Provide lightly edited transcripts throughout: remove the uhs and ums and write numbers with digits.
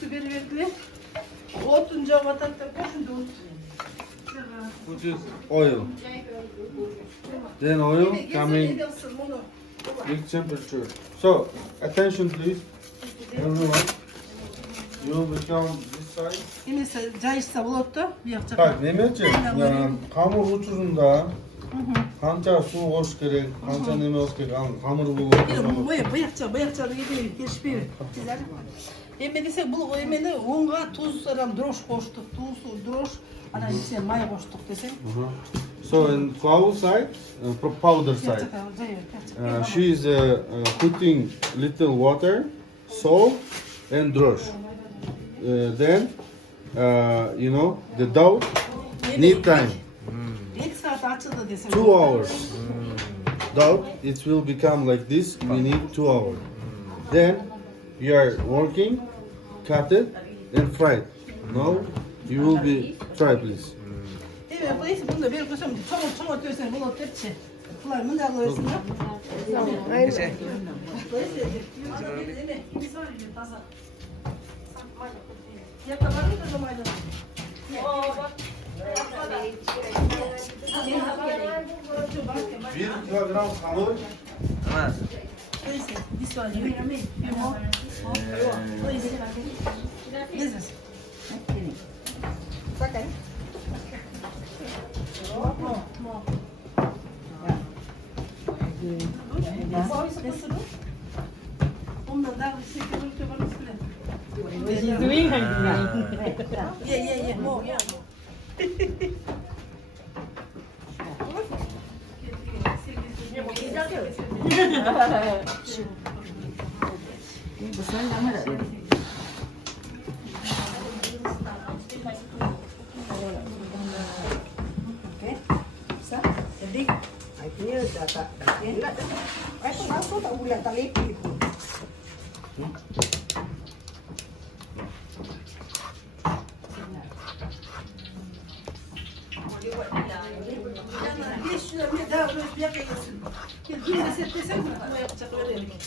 su verdiler. Otunca vatandaş koşunca Which is oil. Then oil coming with temperature. So attention please, everyone. You will become this size. Yine cayışsa buluttu. Yapacak. 딱 내면째 감을 우추른다. 한자 수 오스 그래. 한자 내면 오스 그래. 감을 보고. Bıyakça dedi. Geçmiyor. Emme desek bu emmeni onga tuz aram droş koştuk. Tuz, droş. Ana içine may koştuk desek. So in flour side, powder side, she is putting little water, salt, and drosh. Then you know the dough need time. 2 saat açıldı desek. 2 hours. Dough it will become like this. We need 2 hours. Then you are working, cut it, and fry it. Now you will be try please. Evet, bu ise bunu da bir kusum çoğu tösen bulut tepsi. Bunlar mı da koyuyorsun ya? Tamam, aynen. Bir kilogram hamur. Tamam. Bakın. She's doing her Yeah, more, yeah. Jadi, akhirnya tak enggak. Kan masuk tak bulan tak lepi.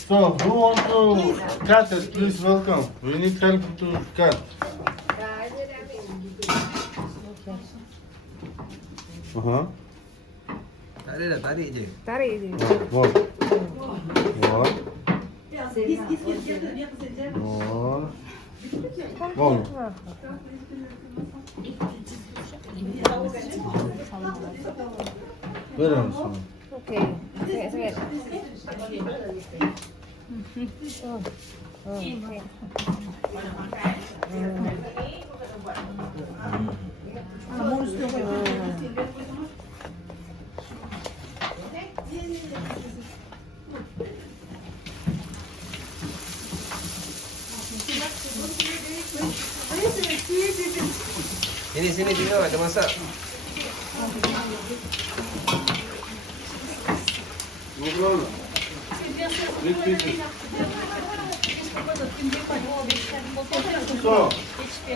So who want to cut it? Please welcome. We need help to cut. Tak ada dah, tarik je. Tarik je. One. One. One. One. Verir misin? Okey. Sakit. Sini tengok ada masak. No problem. Big pieces. So,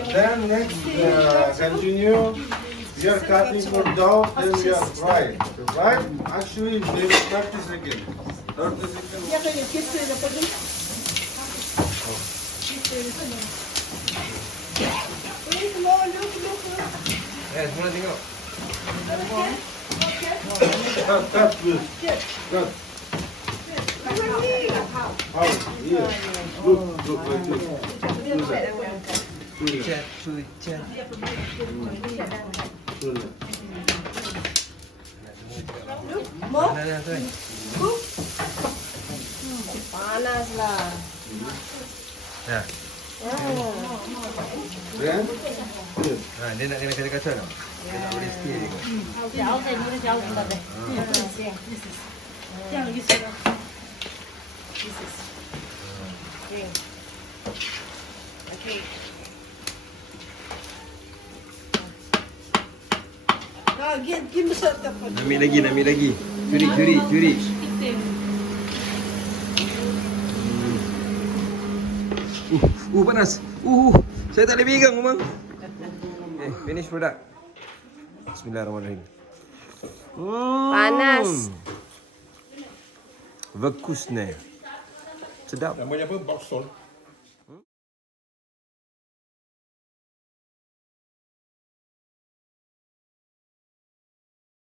then next continue. We are cutting for dough, then we are fry. Right? Actually, they will 30 seconds. 30 seconds. Semua tengok. Cut, please. Cut. How? Yes. Look like this. Do that. Do that. Suicet. Do that. Nah, tu. Panas lah. Nah. Then, yes. Ha, dia nak kena kacau tau. Dia tak boleh sikit je kot. Jauh saya boleh jauh tak ada. Yang gitu. Okey. Okey. Gel misal dapat. Ambil lagi. Curi. Panas. Saya tak boleh pegang, Umang. Okay, finish product. Bismillahirrahmanirrahim. Panas. Vkusne. Sedap. Namanya apa? Borsok.